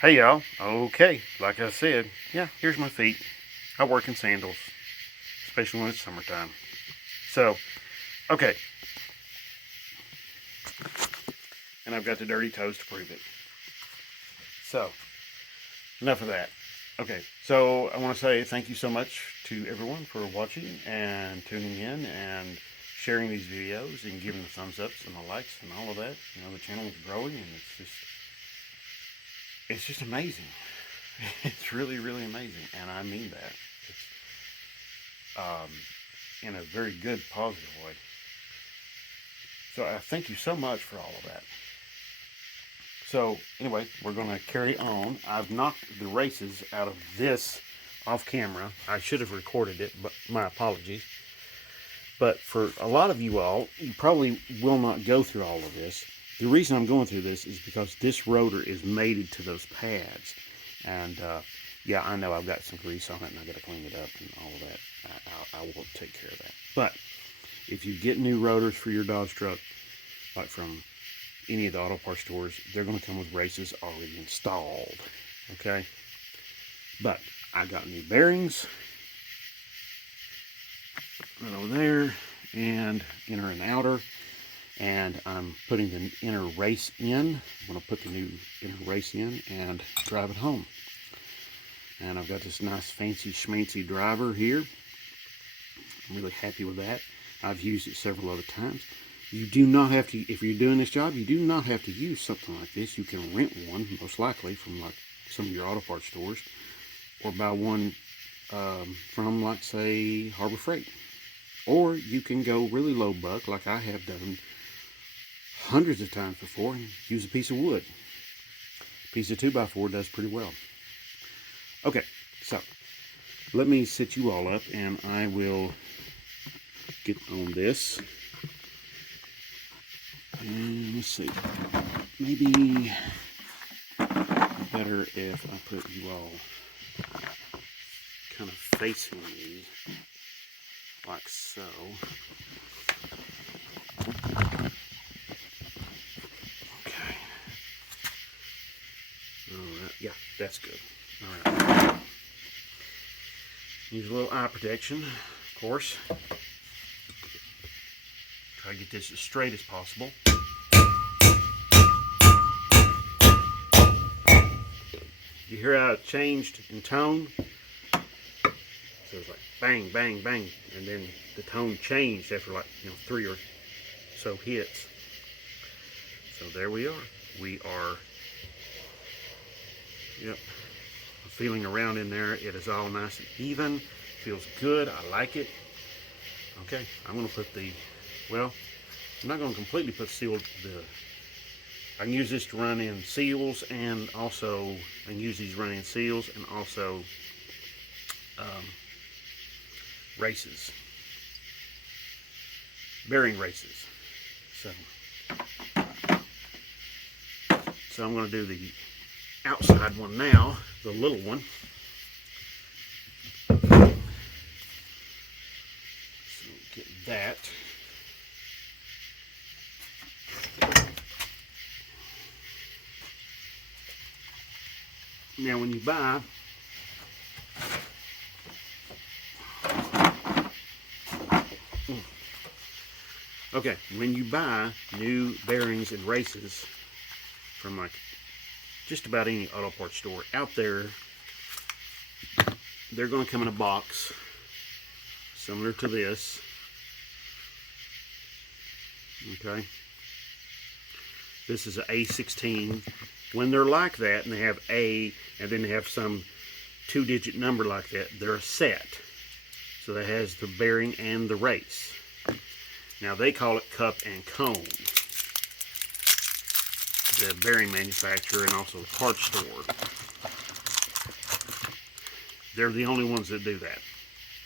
Hey y'all, okay, like I said, yeah, here's my feet. I work in sandals, especially when it's summertime. So, okay, and I've got the dirty toes to prove it. So, enough of that. Okay, so I want to say thank you so much to everyone for watching and tuning in and sharing these videos and giving the thumbs ups and the likes and all of that. You know, the channel is growing and it's just amazing. It's really, really amazing, and I mean that. It's in a very good, positive way. So I thank you so much for all of that. So anyway, we're going to carry on. I've knocked the races out of this off camera. I should have recorded it, but my apologies. But for a lot of you all, you probably will not go through all of this. The reason I'm going through this is because this rotor is mated to those pads. And yeah, I know I've got some grease on it and I've got to clean it up and all of that. I will take care of that. But if you get new rotors for your Dodge truck, like from any of the auto parts stores, they're going to come with races already installed. Okay? But I got new bearings right over there, and inner and outer. And I'm putting the inner race in. I'm going to put the new inner race in and drive it home. And I've got this nice fancy schmancy driver here. I'm really happy with that. I've used it several other times. You do not have to, if you're doing this job, you do not have to use something like this. You can rent one, most likely, from like some of your auto parts stores, or buy one from, like, say, Harbor Freight. Or you can go really low buck, like I have done hundreds of times before, and use a piece of wood. A piece of 2x4 does pretty well. Okay, so let me set you all up, and I will get on this. And let's see, maybe better if I put you all kind of facing me, like so. Okay. Alright, yeah, that's good. Alright. Use a little eye protection, of course. Try to get this as straight as possible. You hear how it changed in tone? So it's like bang, bang, bang, and then the tone changed after, like, 3 or so hits. So there we are. We are, yep, feeling around in there. It is all nice and even. Feels good. I like it. Okay, I'm going to put the, well, I'm not going to completely put I can use this to run in seals, and also I can use these to run in seals and also races, bearing races. So I'm going to do the outside one now, the little one. So get that. Now when you buy when you buy new bearings and races from, like, just about any auto parts store out there, they're going to come in a box similar to this. Okay, this is an A16. When they're like that and they have A and then they have some 2-digit number like that, they're a set. So that has the bearing and the race. Now they call it cup and cone, the bearing manufacturer and also the parts store. They're the only ones that do that.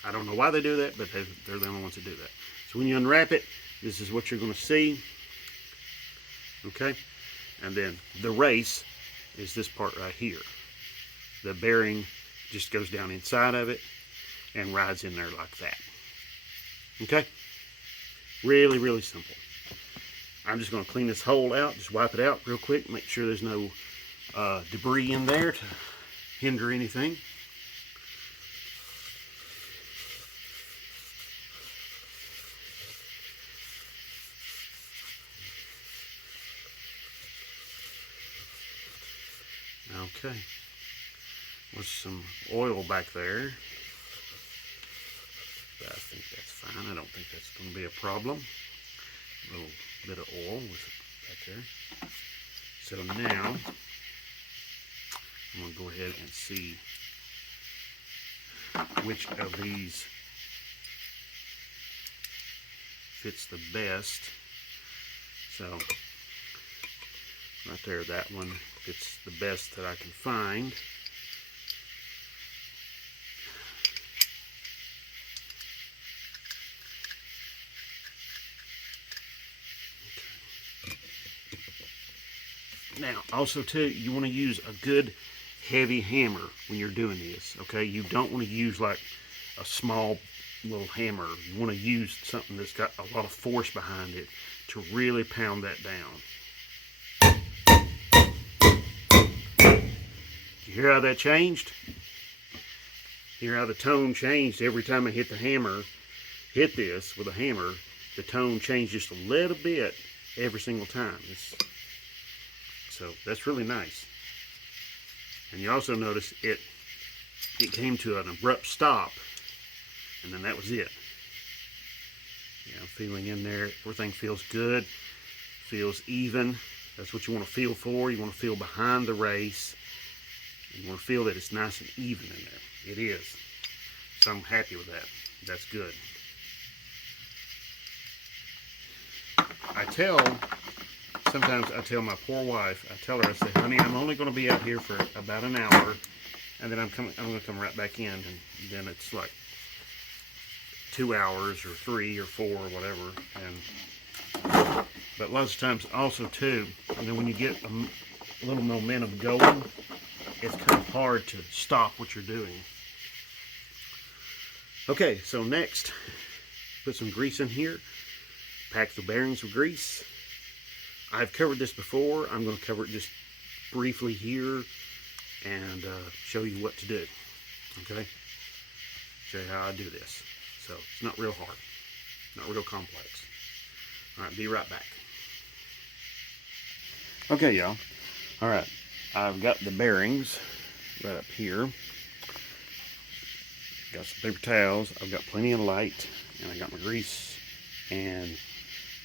I don't know why they do that, but they're the only ones that do that. So when you unwrap it, this is what you're going to see. Okay, and then the race is this part right here. The bearing just goes down inside of it and rides in there like that. Okay, really, really simple. I'm just going to clean this hole out, just wipe it out real quick, make sure there's no debris in there to hinder anything. Okay, with some oil back there, but I think that's fine. I don't think that's going to be a problem. A little bit of oil with it back there. So now I'm going to go ahead and see which of these fits the best. So right there, that one fits the best that I can find. Now, also too, you want to use a good heavy hammer when you're doing this, okay? You don't want to use like a small little hammer. You want to use something that's got a lot of force behind it to really pound that down. You hear how that changed? Hear how the tone changed every time I hit the hammer, hit this with a hammer, the tone changed just a little bit every single time. So that's really nice. And you also notice it came to an abrupt stop, and then that was it. You know, feeling in there, everything feels good, feels even. That's what you want to feel for. You want to feel behind the race. You want to feel that it's nice and even in there. It is. So I'm happy with that. That's good. Sometimes I tell my poor wife, I tell her, I say, honey, I'm only going to be out here for about an hour, and then I'm going to come right back in, and then it's like 2 hours or 3 or 4 or whatever. But lots of times also too, and then when you get a little momentum going, it's kind of hard to stop what you're doing. Okay, so next, put some grease in here, pack the bearings with grease. I've covered this before. I'm going to cover it just briefly here and show you what to do. Okay? Show you how I do this. So it's not real hard, not real complex. All right, be right back. Okay, y'all. All right, I've got the bearings right up here. Got some paper towels. I've got plenty of light, and I got my grease and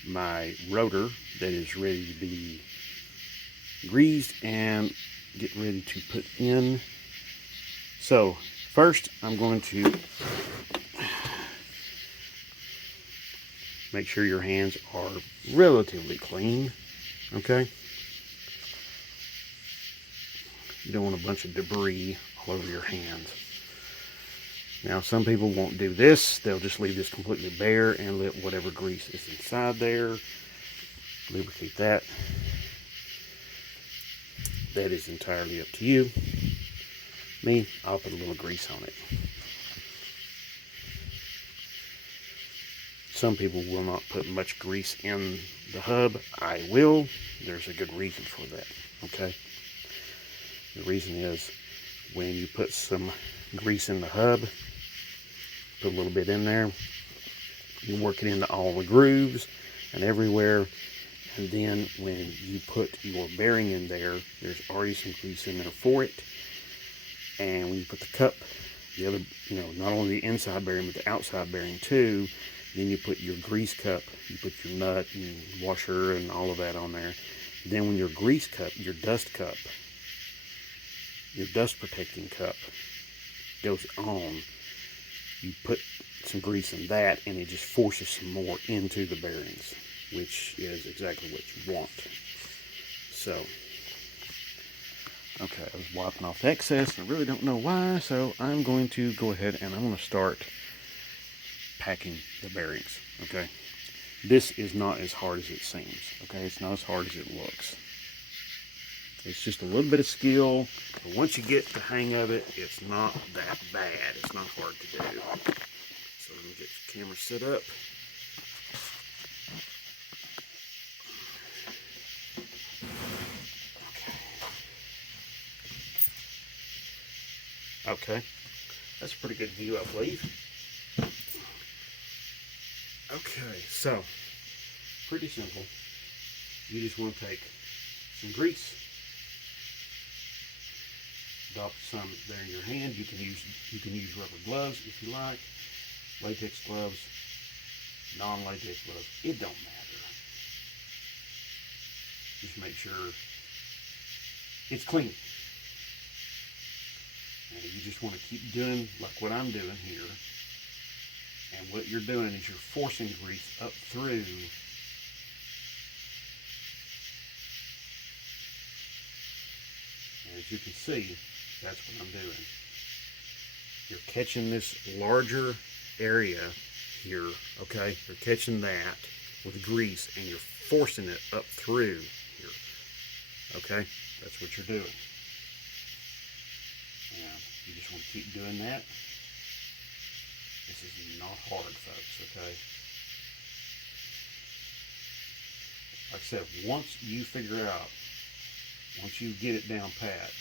my rotor that is ready to be greased and get ready to put in. So first I'm going to make sure your hands are relatively clean. Okay, you don't want a bunch of debris all over your hands. Now, some people won't do this. They'll just leave this completely bare and let whatever grease is inside there lubricate that. That is entirely up to you. Me, I'll put a little grease on it. Some people will not put much grease in the hub. I will. There's a good reason for that, okay? The reason is when you put some grease in the hub, put a little bit in there, you work it into all the grooves and everywhere, and then when you put your bearing in there, there's already some grease in there for it. And when you put the cup, the other, not only the inside bearing but the outside bearing too, then you put your grease cup, you put your nut and washer and all of that on there. Then when your grease cup, your dust protecting cup goes on, you put some grease in that, and it just forces some more into the bearings, which is exactly what you want. So, okay, I was wiping off the excess. I really don't know why, so I'm going to go ahead and I'm going to start packing the bearings. Okay, this is not as hard as it seems. Okay, it's not as hard as it looks. It's just a little bit of skill, but once you get the hang of it, it's not that bad. It's not hard to do. So let me get the camera set up. Okay. Okay, that's a pretty good view, I believe. Okay, so pretty simple. You just want to take some grease, drop some there in your hand. You can use rubber gloves if you like, latex gloves, non-latex gloves. It don't matter. Just make sure it's clean. And you just want to keep doing like what I'm doing here. And what you're doing is you're forcing grease up through and as you can see, that's what I'm doing. You're catching this larger area here, okay? You're catching that with grease and you're forcing it up through here, okay? That's what you're doing. And you just want to keep doing that. This is not hard, folks, okay? Like I said, once you figure out, once you get it down pat,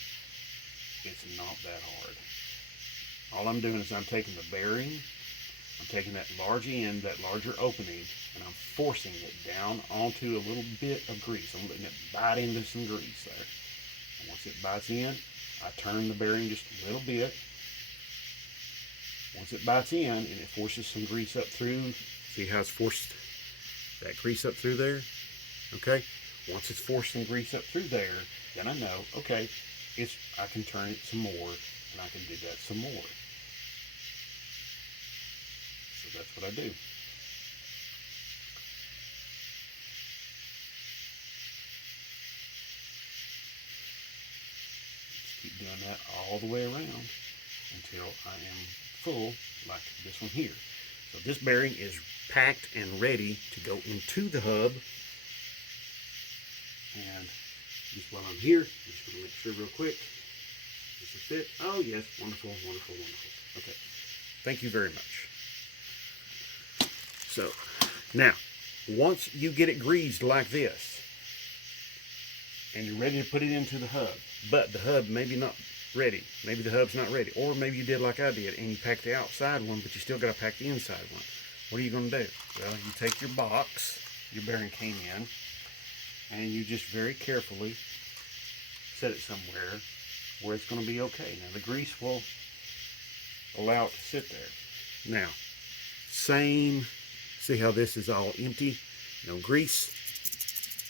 it's not that hard. All I'm doing is I'm taking the bearing, I'm taking that large end, that larger opening, and I'm forcing it down onto a little bit of grease. I'm letting it bite into some grease there. And once it bites in, I turn the bearing just a little bit. Once it bites in and it forces some grease up through, see how it's forced that grease up through there? Okay? Once it's forced some grease up through there, then I know, okay, I can turn it some more and I can do that some more. So that's what I do. Just keep doing that all the way around until I am full, like this one here. So this bearing is packed and ready to go into the hub. And just while I'm here, I'm just going to make sure real quick. Does it fit? Oh yes, wonderful, wonderful, wonderful. Okay, thank you very much. So now, once you get it greased like this, and you're ready to put it into the hub, but the hub maybe not ready, maybe the hub's not ready, or maybe you did like I did and you packed the outside one, but you still got to pack the inside one. What are you going to do? Well, you take your box, your bearing came in, and you just very carefully set it somewhere where it's going to be okay. Now the grease will allow it to sit there. Now, see how this is all empty, no grease.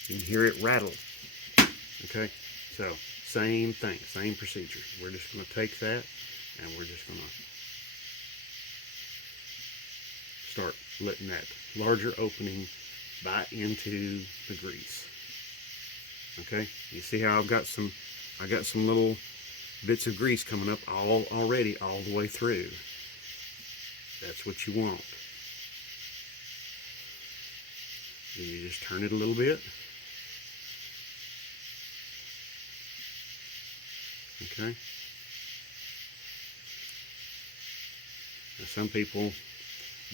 You can hear it rattle. Okay, so same thing, same procedure. We're just going to take that and we're just going to start letting that larger opening bite into the grease. Okay, you see how I got some little bits of grease coming up already all the way through. That's what you want. And you just turn it a little bit. Okay. Now some people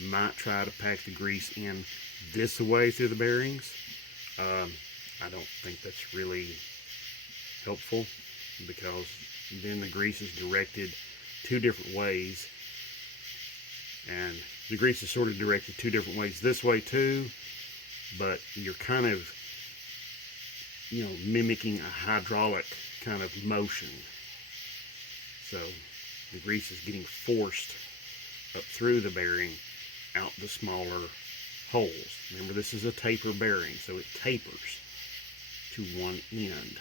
might try to pack the grease in this way through the bearings. I don't think that's really helpful because then the grease is directed two different ways, and the grease is sort of directed two different ways this way too, but you're kind of, you know, mimicking a hydraulic kind of motion. So the grease is getting forced up through the bearing out the smaller holes. Remember, this is a taper bearing, so it tapers to one end.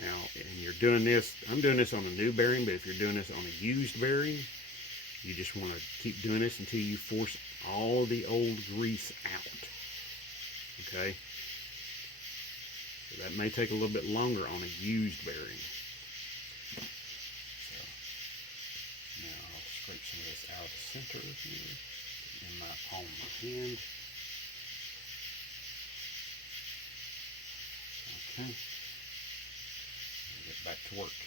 Now, and you're doing this, I'm doing this on a new bearing, but if you're doing this on a used bearing, you just want to keep doing this until you force all the old grease out. Okay? So that may take a little bit longer on a used bearing. So now I'll scrape some of this out of the center here in my palm of my hand. Okay. Get back to work.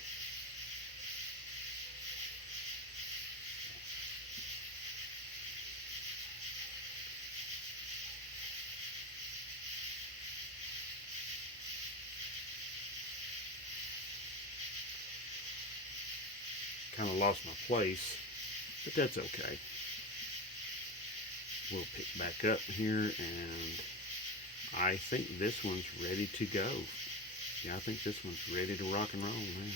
lost my place, but that's okay. We'll pick back up here, and I think this one's ready to go. Yeah, I think this one's ready to rock and roll now.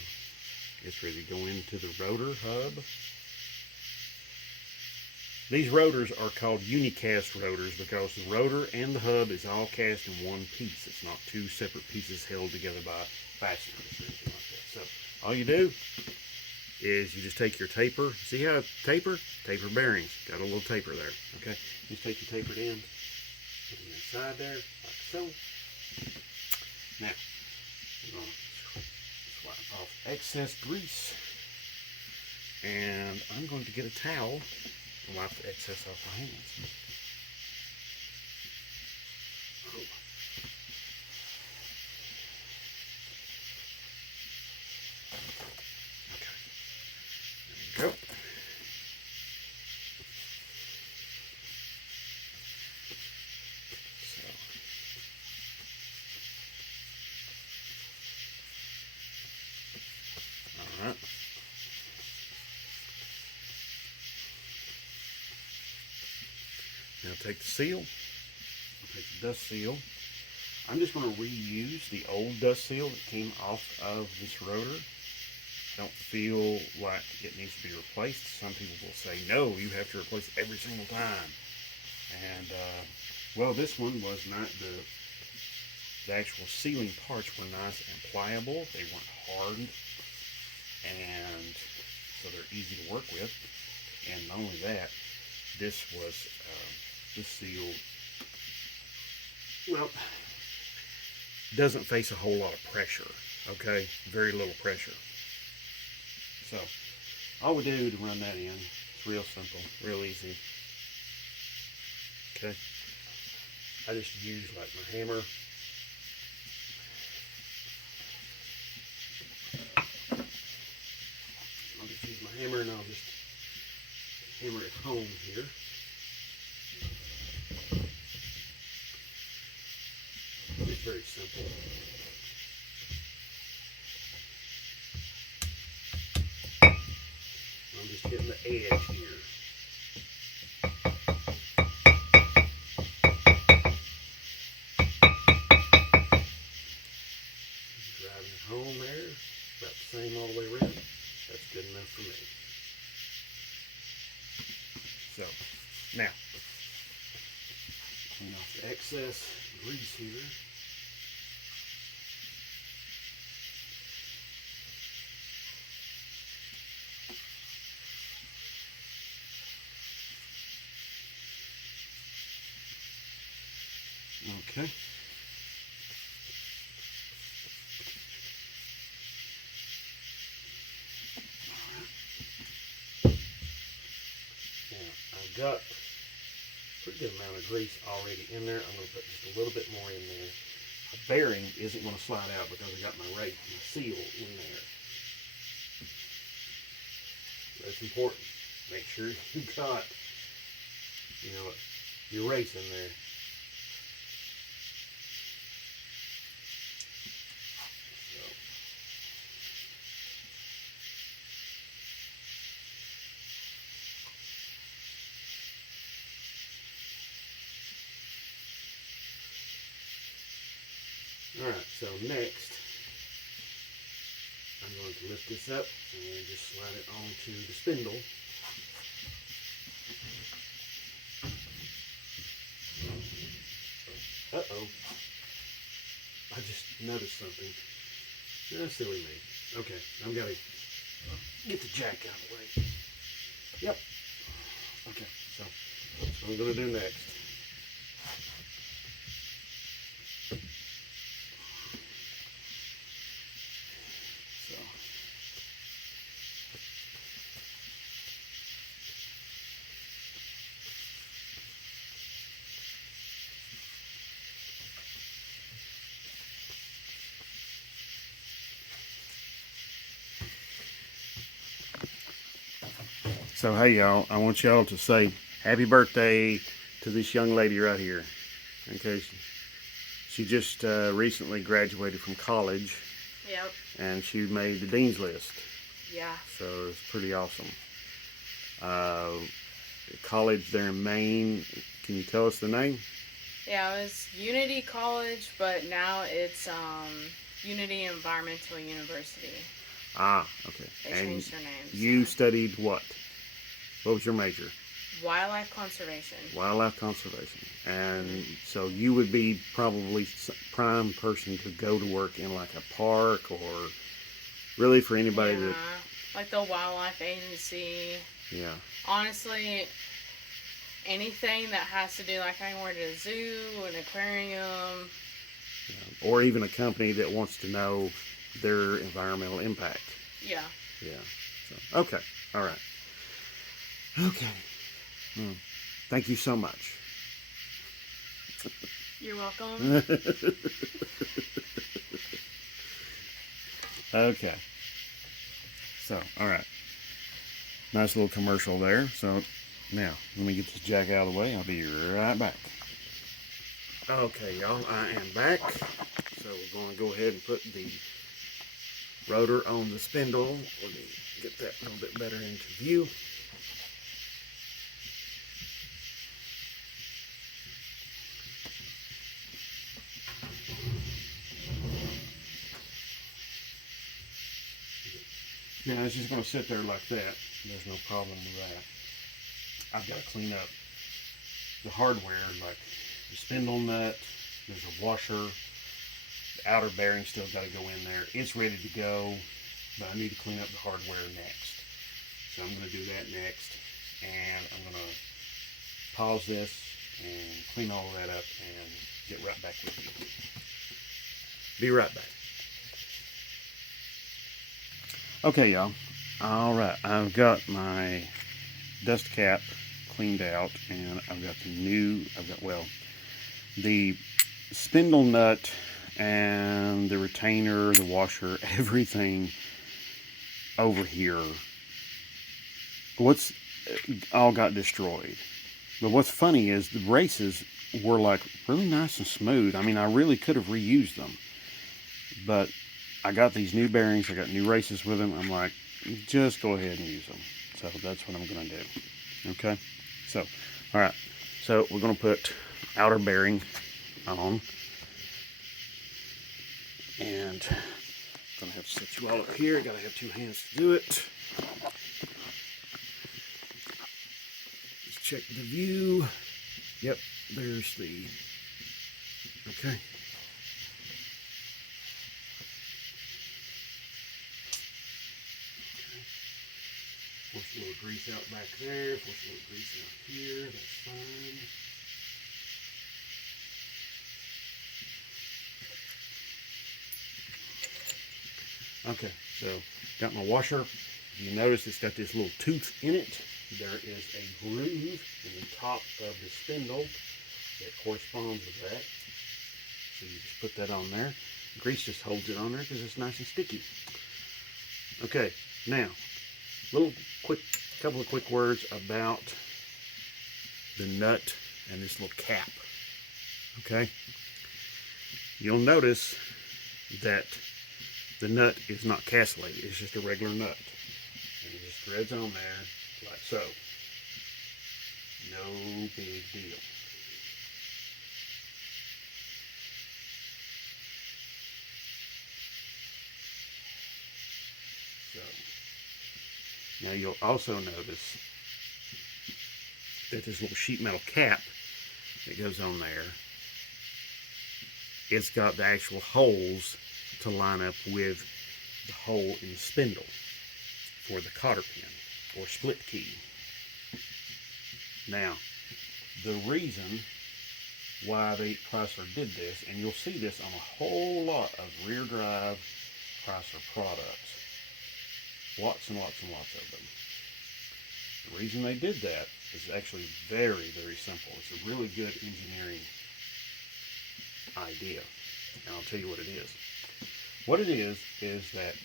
It's ready to go into the rotor hub. These rotors are called unicast rotors because the rotor and the hub is all cast in one piece. It's not two separate pieces held together by fasteners or anything like that. So all you do is you just take your taper. See how taper bearings, got a little taper there, okay? Just take your tapered end, put it inside there, like so. Now, I'm going to swipe off excess grease, and I'm going to get a towel and wipe the excess off my hands. Okay, there you go. Alright. Now take the seal, take the dust seal. I'm just going to reuse the old dust seal that came off of this rotor. I don't feel like it needs to be replaced. Some people will say, no, you have to replace it every single time. And, well, this one was not, the actual sealing parts were nice and pliable. They weren't hard, and so they're easy to work with. And not only that, this was, this seal, well, doesn't face a whole lot of pressure, okay? Very little pressure. So, all we do to run that in, it's real simple, real easy. Okay? I just use like my hammer. I'll just use my hammer and I'll just hammer it home here. It's very simple. I'm just hitting the edge here. Driving it home there, about the same all the way around. That's good enough for me. So, now, clean off the excess grease here. Okay. Now, I've got a pretty good amount of grease already in there. I'm going to put just a little bit more in there. The bearing isn't going to slide out because I got my seal in there. That's important. Make sure you've got, you know, your race in there. Alright, so next, I'm going to lift this up and just slide it onto the spindle. Uh-oh. I just noticed something. That's silly me. Okay, I've got to get the jack out of the way. Yep. Okay, so that's what I'm going to do next. So hey y'all, I want y'all to say happy birthday to this young lady right here. Okay, she just recently graduated from college. Yep. And she made the dean's list. Yeah. So it's pretty awesome. College there in Maine. Can you tell us the name? Yeah, it was Unity College, but now it's Unity Environmental University. Ah, okay. They And changed their names. you Yeah. studied what? What was your major? Wildlife conservation. Wildlife conservation. And so you would be probably prime person to go to work in like a park, or really for anybody Yeah, that, like the wildlife agency. yeah. Honestly, anything that has to do, like I can work at a zoo, an aquarium. Or even a company that wants to know their environmental impact. Yeah. Yeah. So, okay. All right. Okay. Thank you so much. You're welcome. Okay. So, all right. Nice little commercial there. So, now, let me get this jack out of the way. I'll be right back. Okay, y'all, I am back. So, we're going to go ahead and put the rotor on the spindle. Let me get that a little bit better into view. Now, it's just going to sit there like that. There's no problem with that. I've got to clean up the hardware, like the spindle nut. There's a washer. The outer bearing still got to go in there. It's ready to go, but I need to clean up the hardware next. So I'm going to do that next, and I'm going to pause this and clean all of that up and get right back with you. Be right back. Okay, y'all. All right, I've got my dust cap cleaned out, and I've got the spindle nut and the retainer, the washer, everything over here. What's all got destroyed. But what's funny is the braces were like really nice and smooth. I mean, I really could have reused them, but I got these new bearings. I got new races with them. I'm like, just go ahead and use them. So that's what I'm going to do. Okay. So, all right. So we're going to put outer bearing on, and I'm going to have to set you all up here. Got to have two hands to do it. Let's check the view. Yep, there's the, okay. Force a little grease out back there, force a little grease out here, that's fine. Okay, so got my washer. You notice it's got this little tooth in it. There is a groove in the top of the spindle that corresponds with that. So you just put that on there. Grease just holds it on there because it's nice and sticky. Okay, now, couple of quick words about the nut and this little cap. Okay, you'll notice that the nut is not castellated. It's just a regular nut, and it just threads on there like so. No big deal. So now you'll also notice that this little sheet metal cap that goes on there, it's got the actual holes to line up with the hole in the spindle for the cotter pin or split key. Now, the reason why Chrysler did this, and you'll see this on a whole lot of rear drive Chrysler products, lots and lots and lots of them. The reason they did that is actually very, very simple. It's a really good engineering idea, and I'll tell you what it is. What it is that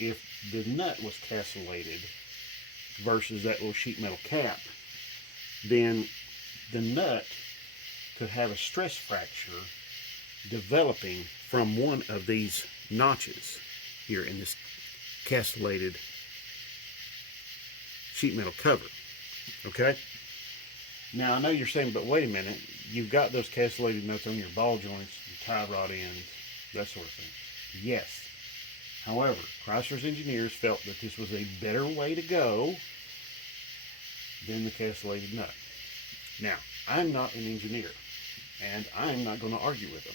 if the nut was castellated versus that little sheet metal cap, then the nut could have a stress fracture developing from one of these notches here in this castellated sheet metal cover. Okay? Now, I know you're saying, but wait a minute. You've got those castellated nuts on your ball joints, your tie rod ends, that sort of thing. Yes. However, Chrysler's engineers felt that this was a better way to go than the castellated nut. Now, I'm not an engineer, and I'm not going to argue with them.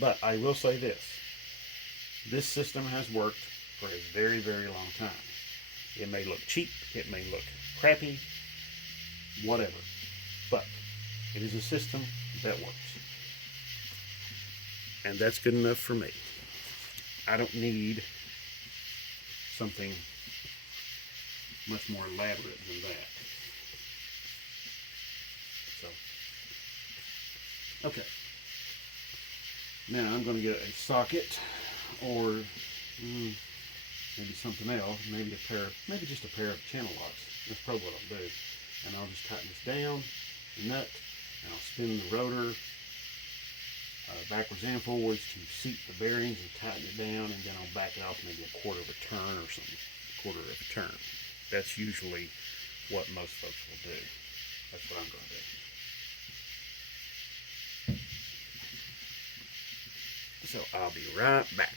But I will say this. This system has worked for a very, very long time. It may look cheap, it may look crappy, whatever. But it is a system that works. And that's good enough for me. I don't need something much more elaborate than that. So, okay. Now I'm going to get a socket, or maybe something else, maybe just a pair of channel locks. That's probably what I'll do. And I'll just tighten this down, the nut, and I'll spin the rotor backwards and forwards to seat the bearings and tighten it down, and then I'll back it off maybe a quarter of a turn or something, quarter of a turn. That's usually what most folks will do. That's what I'm going to do. So I'll be right back.